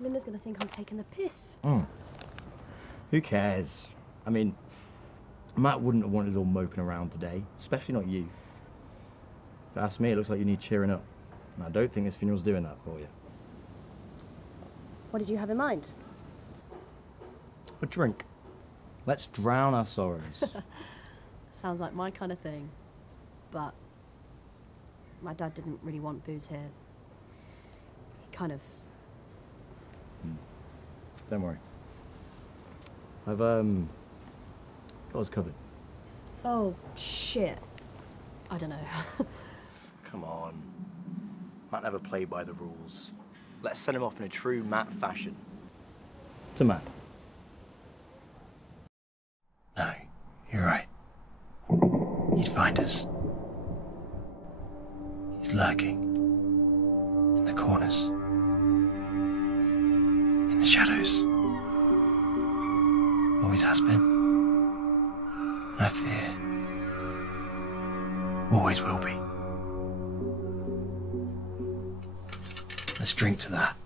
Linda's going to think I'm taking the piss. Who cares? I mean, Matt wouldn't have wanted us all moping around today, especially not you. If you ask me, it looks like you need cheering up. And I don't think this funeral's doing that for you. What did you have in mind? A drink. Let's drown our sorrows. Sounds like my kind of thing. But my dad didn't really want booze here. He kind of... Don't worry. I've, got us covered. Oh, shit. I don't know. Come on. Matt never played by the rules. Let's send him off in a true Matt fashion. To Matt. No, you're right. He'd find us. He's lurking. In the corners. In the shadows. Always has been. I fear. Always will be. Let's drink to that.